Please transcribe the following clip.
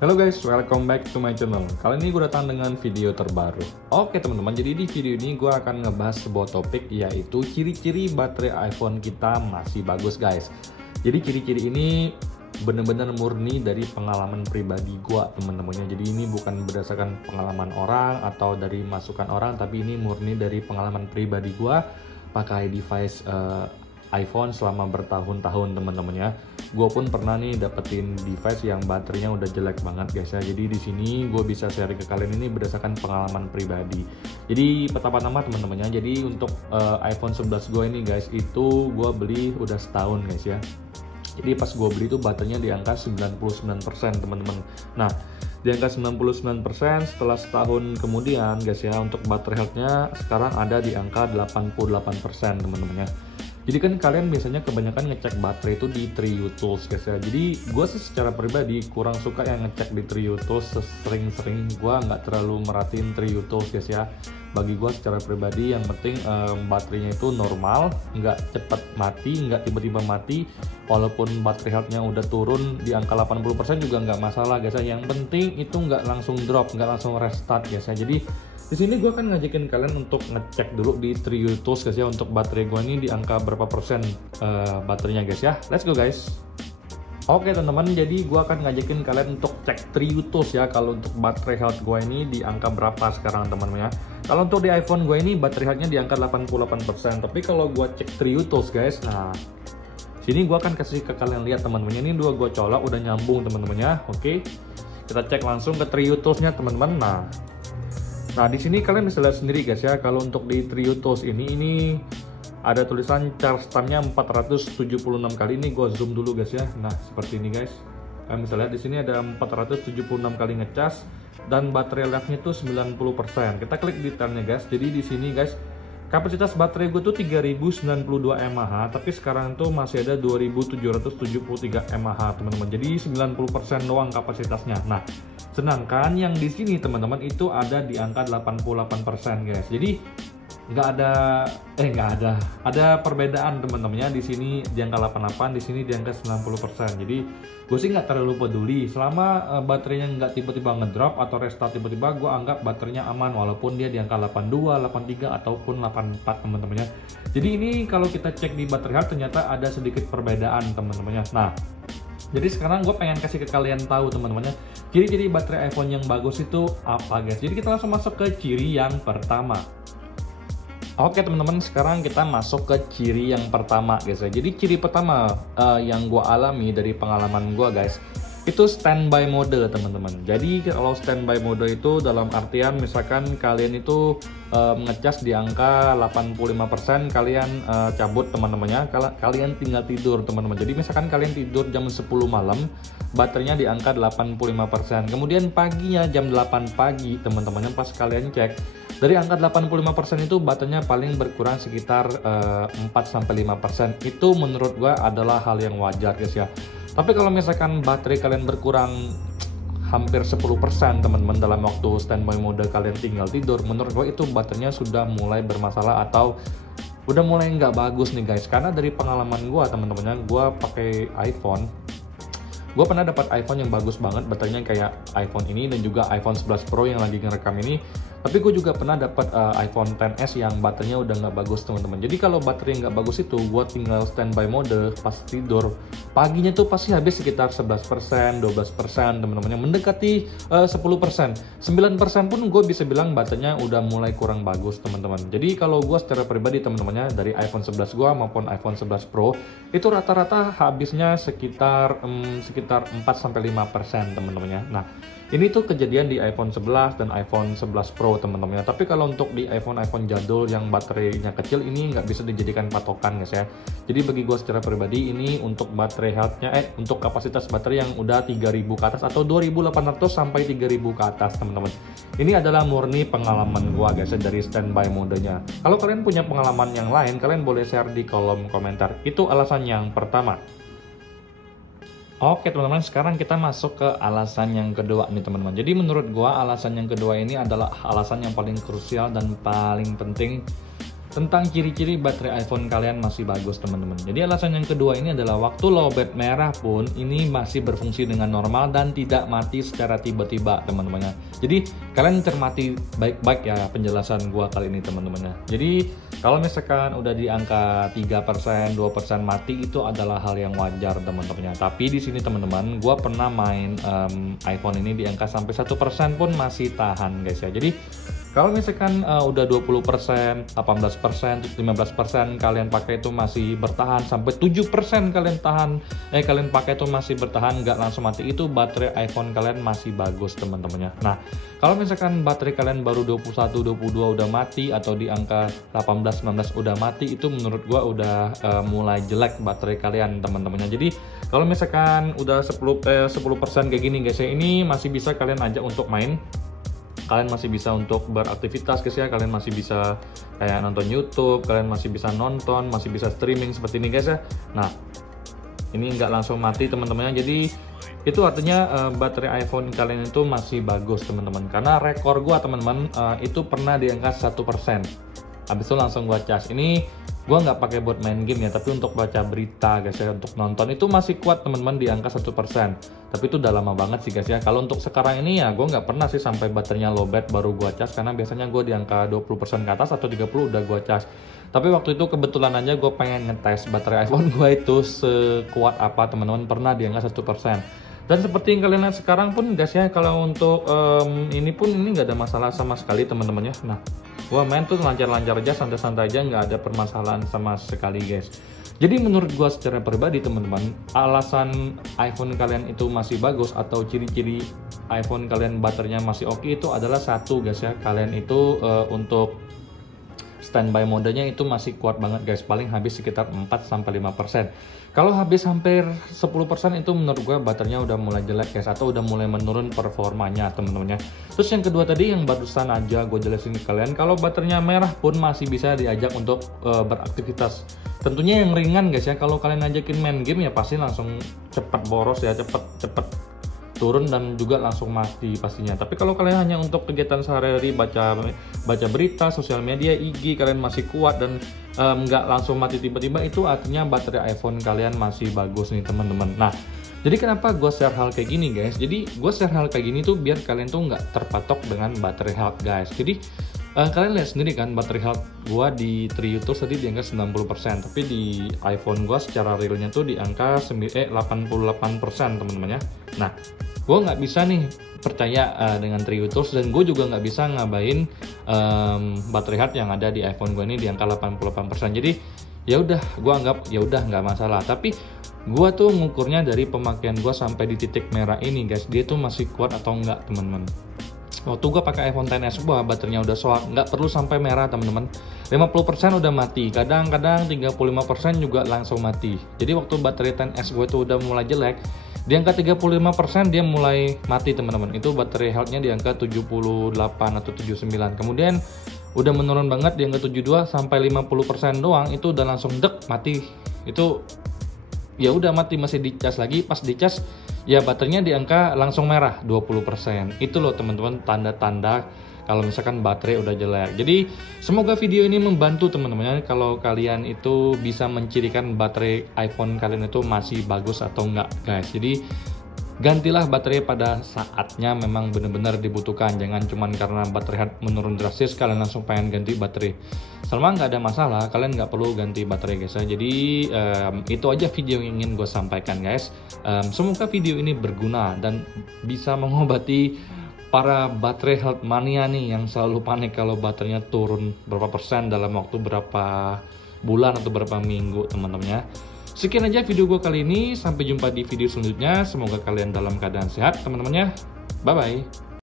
Halo guys, welcome back to my channel. Kali ini gue datang dengan video terbaru. Oke teman-teman, jadi di video ini gue akan ngebahas sebuah topik, yaitu ciri-ciri baterai iPhone kita masih bagus guys. Jadi ciri-ciri ini bener-bener murni dari pengalaman pribadi gue teman-temannya. Jadi ini bukan berdasarkan pengalaman orang atau dari masukan orang, tapi ini murni dari pengalaman pribadi gue pakai device iPhone selama bertahun-tahun teman-temannya. Gue pun pernah nih dapetin device yang baterainya udah jelek banget guys ya. Jadi di sini gue bisa share ke kalian ini berdasarkan pengalaman pribadi. Jadi pertama-tama teman-temannya, jadi untuk iPhone 11 gue ini guys, itu gue beli udah setahun guys ya. Jadi pas gue beli itu baterainya di angka 99% teman-teman. Nah, di angka 99% setelah setahun kemudian guys ya, untuk baterai health-nya sekarang ada di angka 88% teman-temannya. Jadi kan kalian biasanya kebanyakan ngecek baterai itu di TrueTools guys ya. Jadi gue sih secara pribadi kurang suka yang ngecek di TrueTools sering-sering. Gue nggak terlalu merhatiin TrueTools guys ya. Bagi gue secara pribadi yang penting baterainya itu normal, nggak cepet mati, nggak tiba-tiba mati. Walaupun baterai health-nya udah turun di angka 80% juga nggak masalah guys ya. Yang penting itu nggak langsung drop, nggak langsung restart guys ya. Jadi di sini gue akan ngajakin kalian untuk ngecek dulu di TrueTools guys ya, untuk baterai gue ini di angka berapa persen baterainya guys ya. Let's go guys. Oke teman-teman, jadi gue akan ngajakin kalian untuk cek TrueTools ya, kalau untuk baterai health gue ini di angka berapa sekarang teman-teman ya. Kalau untuk di iPhone gue ini baterai health-nya di angka 88%, tapi kalau gue cek TrueTools guys, nah sini gue akan kasih ke kalian lihat teman-teman. Ini dua gue colok udah nyambung teman-teman ya. Oke, kita cek langsung ke TrueTools-nya teman-teman. Nah di sini kalian bisa lihat sendiri guys ya, kalau untuk di TrueTools ini ada tulisan charge time-nya 476 kali. Ini gue zoom dulu guys ya. Nah seperti ini guys. Kalian bisa lihat di sini ada 476 kali ngecas dan baterai life-nya itu 90%. Kita klik detailnya guys. Jadi di sini guys, kapasitas baterai gue tuh 3092 mAh, tapi sekarang tuh masih ada 2773 mAh teman-teman. Jadi 90% doang kapasitasnya. Nah, sedangkan yang di sini teman-teman itu ada di angka 88% guys. Jadi ada perbedaan teman-temannya. Di sini di angka 88, di sini di angka 90%. Jadi gue sih nggak terlalu peduli selama baterainya nggak tiba-tiba ngedrop atau restart tiba-tiba. Gue anggap baterainya aman walaupun dia di angka 82, 83 ataupun 84 teman-temannya. Jadi ini kalau kita cek di baterai health ternyata ada sedikit perbedaan teman-temannya. Nah, jadi sekarang gue pengen kasih ke kalian tahu teman-temannya, ciri-ciri baterai iPhone yang bagus itu apa guys. Jadi kita langsung masuk ke ciri yang pertama. Oke teman-teman, sekarang kita masuk ke ciri yang pertama guys ya. Jadi ciri pertama yang gue alami dari pengalaman gue guys, itu standby mode teman-teman. Jadi kalau standby mode itu dalam artian misalkan kalian itu ngecas di angka 85%, kalian cabut teman-temannya, kalian tinggal tidur teman-teman. Jadi misalkan kalian tidur jam 10 malam, baterainya di angka 85%. Kemudian paginya jam 8 pagi teman-temannya, pas kalian cek dari angka 85% itu baterainya paling berkurang sekitar 4-5%. Itu menurut gua adalah hal yang wajar guys ya. Tapi kalau misalkan baterai kalian berkurang hampir 10% teman-teman dalam waktu standby mode kalian tinggal tidur, menurut gua itu baterainya sudah mulai bermasalah atau udah mulai nggak bagus nih guys. Karena dari pengalaman gua teman-temannya, gua pakai iPhone, gue pernah dapat iPhone yang bagus banget baterainya kayak iPhone ini dan juga iPhone 11 Pro yang lagi ngerekam ini. Tapi gue juga pernah dapat iPhone XS yang baterainya udah nggak bagus teman-teman. Jadi kalau baterai nggak bagus itu, gue tinggal standby mode pas tidur, paginya tuh pasti habis sekitar 11%, 12% teman-temannya, mendekati 10%. 9% pun gue bisa bilang baterainya udah mulai kurang bagus teman-teman. Jadi kalau gue secara pribadi teman-temannya, dari iPhone 11 gue maupun iPhone 11 Pro itu rata-rata habisnya sekitar 4-5% teman-temannya. Nah, ini tuh kejadian di iPhone 11 dan iPhone 11 Pro teman-teman. Tapi kalau untuk di iPhone jadul yang baterainya kecil, ini nggak bisa dijadikan patokan guys ya. Jadi bagi gue secara pribadi ini untuk baterai health-nya, untuk kapasitas baterai yang udah 3000 ke atas atau 2800 sampai 3000 ke atas teman-teman. Ini adalah murni pengalaman gue guys ya, dari standby modenya. Kalau kalian punya pengalaman yang lain, kalian boleh share di kolom komentar. Itu alasan yang pertama. Oke teman-teman, sekarang kita masuk ke alasan yang kedua nih teman-teman. Jadi menurut gua alasan yang kedua ini adalah alasan yang paling krusial dan paling penting tentang ciri-ciri baterai iPhone kalian masih bagus teman-teman. Jadi alasan yang kedua ini adalah waktu lowbat merah pun ini masih berfungsi dengan normal dan tidak mati secara tiba-tiba teman-teman. Jadi kalian cermati baik-baik ya penjelasan gua kali ini teman-teman. Jadi kalau misalkan udah di angka 3%, 2% mati itu adalah hal yang wajar teman-teman. Tapi di sini teman-teman, gua pernah main iPhone ini di angka sampai 1% pun masih tahan guys ya. Jadi kalau misalkan udah 20%, 18%, 15% kalian pakai itu masih bertahan, sampai 7% kalian pakai itu masih bertahan, nggak langsung mati, itu baterai iPhone kalian masih bagus teman-temannya. Nah, kalau misalkan baterai kalian baru 21, 22 udah mati, atau di angka 18, 19 udah mati, itu menurut gua udah mulai jelek baterai kalian teman-temannya. Jadi kalau misalkan udah 10% kayak gini guys ya, ini masih bisa kalian ajak untuk main. Kalian masih bisa untuk beraktivitas guys ya, kalian masih bisa kayak nonton YouTube, kalian masih bisa nonton, masih bisa streaming seperti ini guys ya. Nah, ini nggak langsung mati teman-teman. Jadi itu artinya baterai iPhone kalian itu masih bagus teman-teman. Karena rekor gua teman-teman itu pernah di angka 1%. Habis itu langsung gua cas. Ini gua nggak pakai buat main game ya, tapi untuk baca berita guys ya, untuk nonton itu masih kuat teman-teman di angka 1%. Tapi itu udah lama banget sih guys ya. Kalau untuk sekarang ini ya gue nggak pernah sih sampai baterainya lowbat baru gue cas, karena biasanya gue di angka 20% ke atas atau 30 udah gue cas. Tapi waktu itu kebetulan aja gue pengen ngetes baterai iPhone gue itu sekuat apa teman-teman, pernah di angka 1%. Dan seperti yang kalian lihat sekarang pun guys ya, kalau untuk ini pun ini nggak ada masalah sama sekali teman-teman ya. Nah, gue main tuh lancar-lancar aja, santai-santai aja, nggak ada permasalahan sama sekali guys. Jadi menurut gue secara pribadi teman-teman, alasan iPhone kalian itu masih bagus atau ciri-ciri iPhone kalian baterainya masih oke itu adalah satu guys ya, kalian itu untuk standby modenya itu masih kuat banget guys, paling habis sekitar 4-5%. Kalau habis hampir 10% itu menurut gue baterainya udah mulai jelek guys, atau udah mulai menurun performanya teman-teman ya. Terus yang kedua tadi yang barusan aja gue jelasin ke kalian, kalau baterainya merah pun masih bisa diajak untuk beraktivitas. Tentunya yang ringan guys ya, kalau kalian ajakin main game ya pasti langsung cepat boros ya, cepet turun dan juga langsung mati pastinya. Tapi kalau kalian hanya untuk kegiatan sehari-hari, baca berita, sosial media, IG, kalian masih kuat dan nggak langsung mati tiba-tiba, itu artinya baterai iPhone kalian masih bagus nih teman-teman. Nah, jadi kenapa gue share hal kayak gini guys? Jadi gue share hal kayak gini tuh biar kalian tuh nggak terpatok dengan baterai health guys. Jadi kalian lihat sendiri kan baterai health gue di TriUtours tadi di angka 90%, tapi di iPhone gue secara realnya tuh di angka 88% teman-teman ya. Nah, gue nggak bisa nih percaya dengan TriUtours, dan gue juga nggak bisa ngabain baterai health yang ada di iPhone gue ini di angka 88%. Jadi ya udah, gue anggap ya udah nggak masalah. Tapi gue tuh ngukurnya dari pemakaian gue sampai di titik merah ini guys, dia tuh masih kuat atau enggak teman-teman. Waktu gue pakai iPhone XS gue baterainya udah soal, nggak perlu sampai merah teman-teman, 50% udah mati, kadang-kadang 35% juga langsung mati. Jadi waktu baterai XS gue itu udah mulai jelek, di angka 35% dia mulai mati teman-teman. Itu baterai health-nya di angka 78 atau 79. Kemudian udah menurun banget di angka 72 sampai 50% doang, itu udah langsung dek mati. Itu ya udah mati, masih dicas lagi, pas dicas ya baterainya di angka langsung merah 20%. Itu loh teman-teman tanda-tanda kalau misalkan baterai udah jelek. Jadi semoga video ini membantu teman-teman kalau kalian itu bisa mencirikan baterai iPhone kalian itu masih bagus atau enggak guys. Jadi gantilah baterai pada saatnya memang benar-benar dibutuhkan. Jangan cuman karena baterai menurun drastis kalian langsung pengen ganti baterai. Selama nggak ada masalah, kalian nggak perlu ganti baterai guys ya. Jadi itu aja video yang ingin gue sampaikan guys. Semoga video ini berguna dan bisa mengobati para baterai health mania nih yang selalu panik kalau baterainya turun berapa persen dalam waktu berapa bulan atau berapa minggu teman-teman ya. Sekian aja video gue kali ini, sampai jumpa di video selanjutnya. Semoga kalian dalam keadaan sehat teman-teman ya. Bye bye.